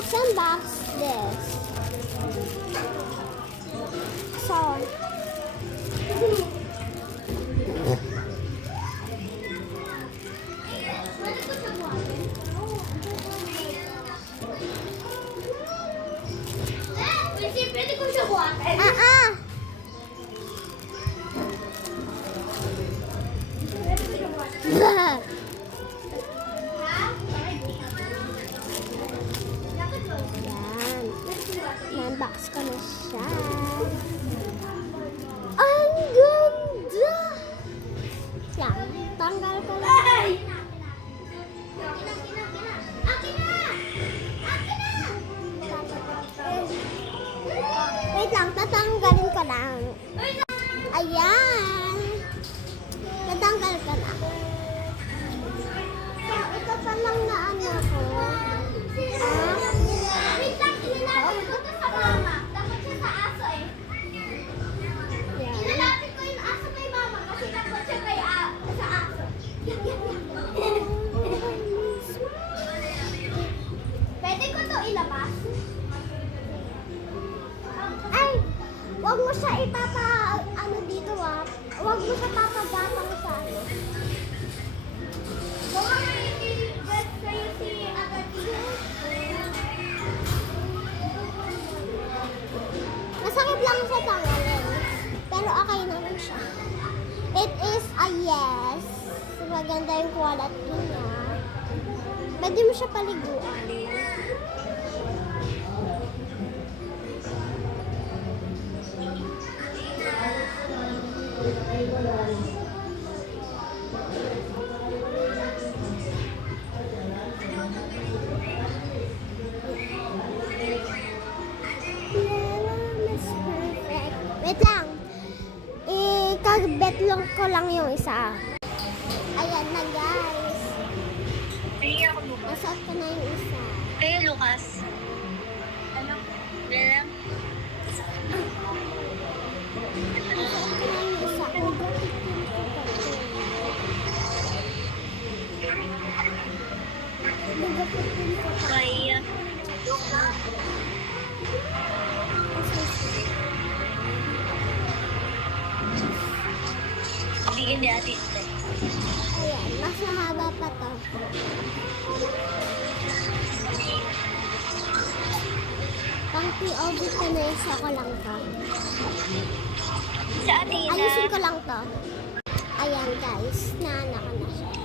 Let's unbox this. So, Pwede ko siya buhatin. yan. Na-unbox ko na siya. Ang ganda! Yan. Tanggal ko lang. Akin na! Wait lang, tatanggalin ko lang. Ayan. Tatanggal ko na. Ito pa lang na ano ko. Wait lang, ilalapit ko to sa mama. Takot siya sa aso eh. Yan. Ilalapit ko yung aso kay mama kasi takot siya sa aso. Pwede ko to ilabas? Ay! Wag mo siya ano dito Wag mo siya papagatang sa ano. Baka naiingat sa'yo si Agati. Masakit lang siya tanggalin. Pero okay naman siya. It is a yes. Maganda yung quality niya. Pwede mo siya paliguan. Miss Perfect. Wait lang. Ikabet lang ko lang yung isa. Ayan na guys. Hindi ako Lucas. Nasot ko na yung isa. Kayo, Lucas. Ano? Bilang? Nasot ko na yung isa. Lugapitin ko pa. Kaya. Bigyan di ate. Ayan, mas mahaba pa to. Pang POV ko na isa ko lang to. Sa ate na. Ayusin ko lang to. Ayan guys, naana ko na siya.